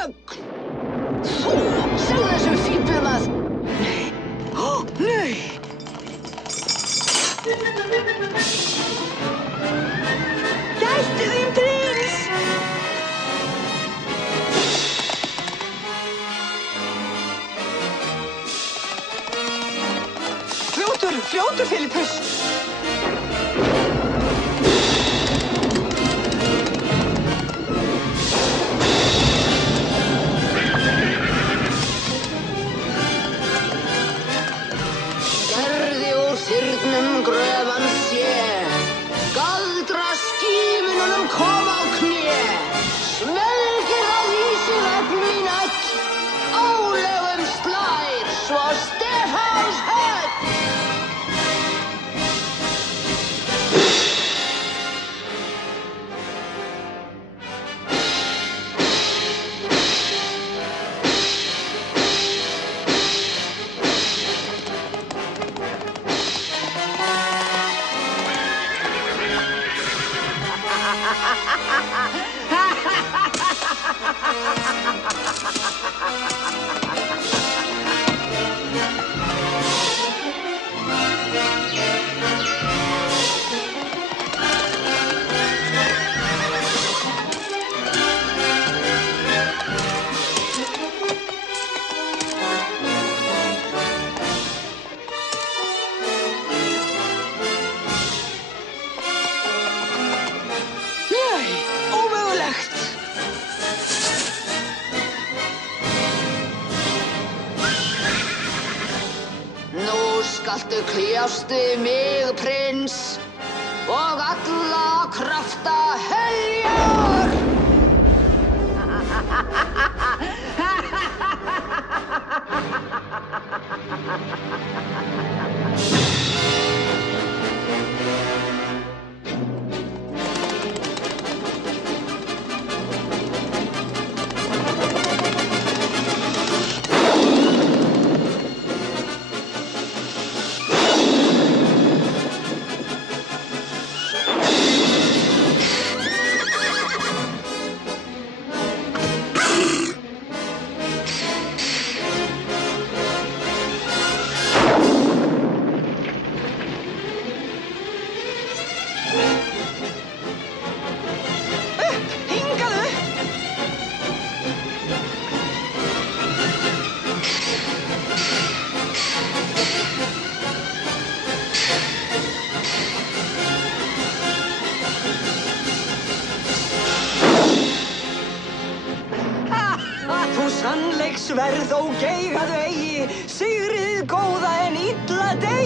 Þögn! Þú, segðu þessum fíblum að... Nei. Nei! Gættu þín, prins! Fljótur, Filippus! Gerði úr þyrnum gröfan sé, galdra skímununum kom á kné, smelgir það í sig öll mín öll, álögum slær svo Stefáns höll. Skaltu kljást við mig, prins, og alla krafta heljar. Sannleiksverð og geigaðu eigi, sigrið góða en illa deyja.